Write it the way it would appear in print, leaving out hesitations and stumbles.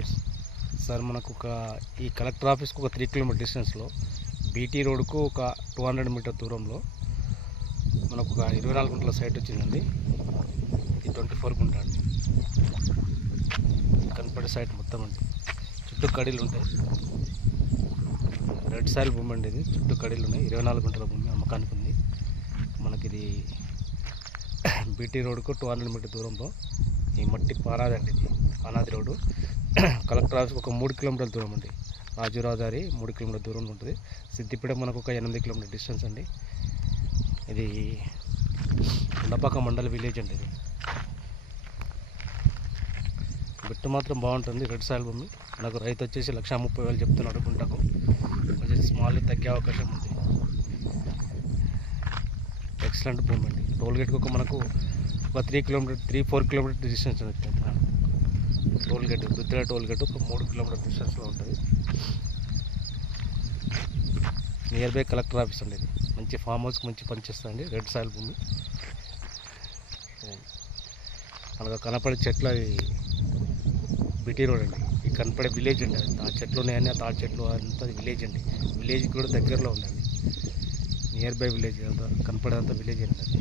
Builders sir. మనకు ఈ collector ఆఫీస్కి ఒక 3 కిలోమీటర్ డిస్టెన్స్లో బీటీ రోడ్కు ఒక 200 మీటర్ దూరంలో మనకు ఒక 24 గుంటల సైట్ వచ్చిందండి. ఇది 24 గుంట అండి. కనపడే సైట్ మొత్తం అండి. చుట్టూ కడీలు ఉంటాయి. రెడ్ సాయిల్ భూమి అండి. ఇది చుట్టూ కడీలు ఉన్నాయి. 24 గుంటల భూమి అమ్మకానికి ఉంది. మనకి ఇది బీటీ రోడ్కు 200 మీటర్ దూరంలో ఈ మట్టి పానాది అండి. ఇది పానాది రోడ్డు. కలెక్టర్ ఆఫీస్కి ఒక 3 కిలోమీటర్ల దూరం అండి. రాజురాదారి 3 కిలోమీటర్ల దూరంలో ఉంటుంది. సిద్దిపేట మనకు ఒక 8 కిలోమీటర్ డిస్టెన్స్ అండి. ఇది ఉండపాక మండల విలేజ్ అండి. ఇది బిట్టు మాత్రం బాగుంటుంది. రెడ్ సాయిల్ భూమి. నాకు రైతు వచ్చేసి 1,30,000 చెప్తున్నాడు గుంటకు. కొంచెం స్మాల్ తగ్గే అవకాశం ఉంది. ఎక్సలెంట్ భూమి అండి. టోల్గేట్కి ఒక మనకు ఒక 3-4 కిలోమీటర్ డిస్టెన్స్ ఉంటుంది. టోల్గేట్ దుద్దిల టోల్గేట్ ఒక 3 కిలోమీటర్ డిస్టెన్స్లో ఉంటుంది. నియర్ బై కలెక్టర్ ఆఫీస్ అండి. ఇది మంచి ఫామ్ హౌస్కి మంచి పనిచేస్తుంది. రెడ్ సాయిల్ భూమి. మనకు కనపడే చెట్లు అది బీటీ రోడ్ అండి. ఈ కనపడే విలేజ్ అండి. అది తాటి చెట్లు ఉన్నాయని ఆ తాటి చెట్లు అంతా విలేజ్ అండి. విలేజ్ కూడా దగ్గరలో ఉందండి. నియర్ బై విలేజ్ అంతా కనపడేంత విలేజ్ అండి అది.